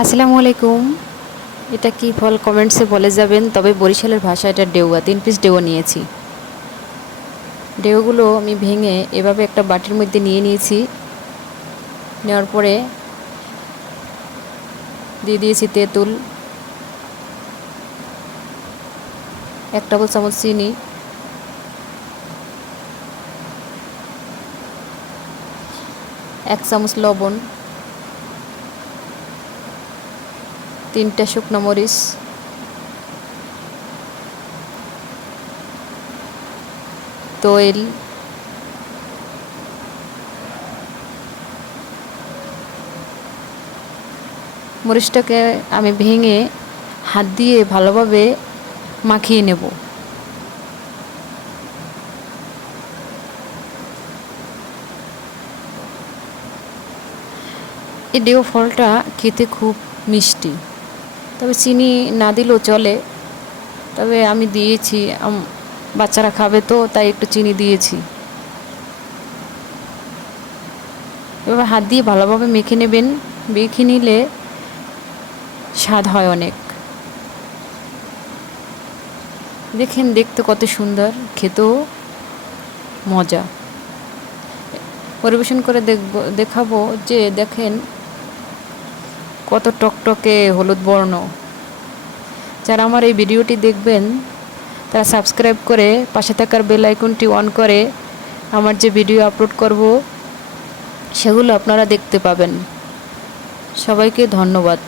আসসালামু আলাইকুম। এটা কি ফল কমেন্টসে বলে যাবেন, তবে বরিশালের ভাষা এটা ডেউয়া, তিন পিস ডেউয়া নিয়েছি। ডেউগুলো আমি ভেঙে এভাবে একটা বাটির মধ্যে নিয়ে নিয়েছি। নেওয়ার পরে দিয়ে দিয়েছি তেঁতুল, এক টেবিল চামচ চিনি, এক চামচ লবণ তিনটা শুকনো মরিচ। তৈল মরিচটাকে আমি ভেঙে হাত দিয়ে ভালোভাবে মাখিয়ে নেব। এই ডেও ফলটা খেতে খুব মিষ্টি। তবে চিনি না দিলেও চলে। তবে আমি দিয়েছি বাচ্চারা খাবে তো, তাই একটু চিনি দিয়েছি। এবার হাত দিয়ে ভালোভাবে মেখে নেবেন। মেখে নিলে স্বাদ হয় অনেক। দেখেন, দেখতে কত সুন্দর, খেতেও মজা। পরিবেশন করে দেখব, দেখাবো যে, দেখেন কত টকটকে হলুদ বর্ণ। যারা আমার এই ভিডিওটি দেখবেন, তারা সাবস্ক্রাইব করে পাশে থাকার বেল আইকনটি অন করে আমার যে ভিডিও আপলোড করব, সেগুলো আপনারা দেখতে পাবেন। সবাইকে ধন্যবাদ।